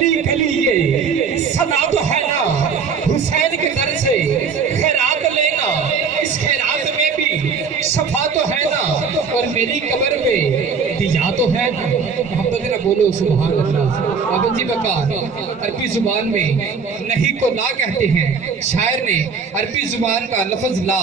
گلی گلی یہ صدا تو ہے نا حسین کے در سے خیرات لینا، اس خیرات میں بھی صفا تو ہے نا، اور میری قبر پہ دیا تو ہے نا۔ محمد نہ بولو سبحان اللہ۔ بابا جی بکار عربی زبان میں نہیں کو لا کہتے ہیں، شاعر نے عربی زبان کا لفظ لا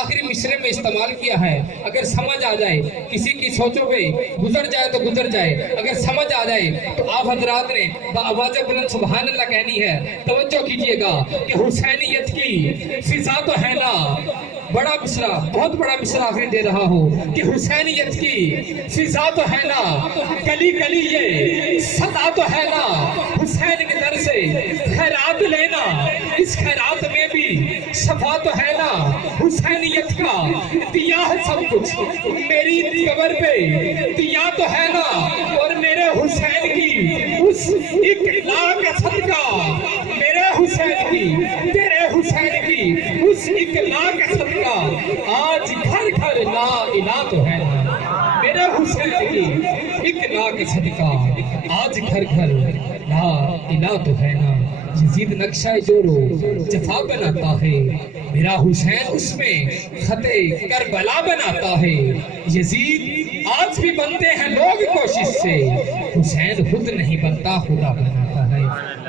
آخری مصرے میں استعمال کیا ہے۔ اگر سمجھ آ جائے کسی کی سوچوں پہ گزر جائے تو گزر جائے، اگر سمجھ آ جائے تو آپ حضرات نے بآواز بلند سبحان اللہ کہنی ہے۔ توجہ کیجئے گا کہ حسینیت کی فضا تو ہے نا، بڑا مصرع، بہت بڑا مصرع آخری دے رہا ہوں کہ حسینیت کی فضا تو ہے نا، گلی گلی یہ صدا تو ہے نا، حسین کے در سے خیرات لینا، اس خیرات میں بھی صفا تو ہے نا، حسینیت کا دیا ہے سب کچھ، میری قبر پہ دیا تو ہے نا، اور میرے حسین کی اس اقلا کا صدقہ، میرے حسین کی تیرے حسین کی اس اقلا کا صدقہ آج گھر گھر لا الہ تو ہے نا، میرے حسین کی اقلا کا صدقہ آج گھر گھر لا الہ تو ہے نا۔ یزید نقشہ جورو جفا بناتا ہے، میرا حسین اس میں خط کربلا بناتا ہے۔ یزید آج بھی بنتے ہیں لوگ کوشش سے، حسین خود نہیں بنتا خدا بناتا ہے۔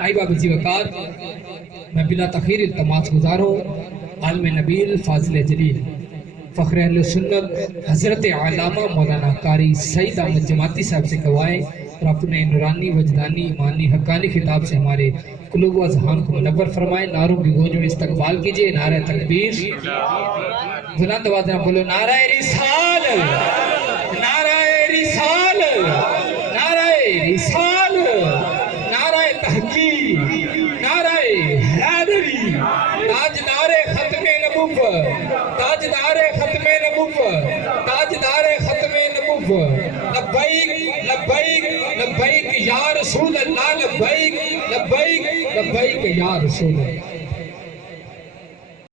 آئی بابا جی وقات میں بلا تخیر التماس گزار ہوں عالم نبیل فاضل جلیل فخر اہل سنت حضرت علامہ مولانا قاری سعید احمد جماعتی صاحب سے گوائیں اور اپنے نورانی وجدانی ایمانی حقانی خطاب سے ہمارے قلوب و اذہان کو منور فرمائیں۔ نعروں کی گونج میں استقبال کیجئے، نعرہ تکبیر، بلند آواز میں بولو نعرہ رسال، نعرہ رسال، نعرہ رسال، نعرہ تحقیق، نعرہ حیدری، تاجدار ختم نبوت، تاجدار ختم نبوت، تاجدار ختم نبوت، لبیک لبیک لبیک یا رسول اللہ، لبیک لبیک لبیک یا رسول اللہ۔